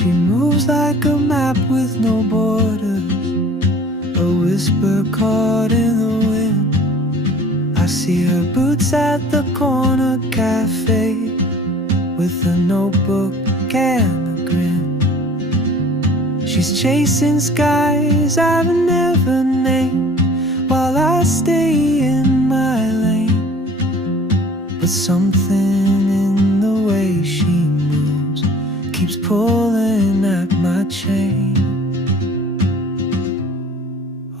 She moves like a map with no borders, a whisper caught in the wind. I see her boots at the corner cafe, with a notebook and a grin. She's chasing skies I've never named, while I stay in my lane. But something in the way she moves keeps pulling at my chain.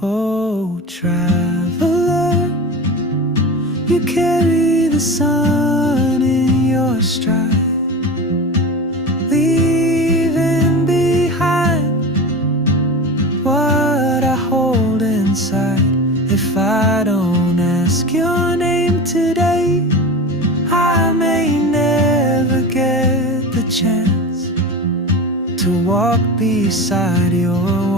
Oh, traveler, you carry the sun in your stride, leaving behind what I hold inside. If I don't ask your name today, I may never get the chance to walk beside your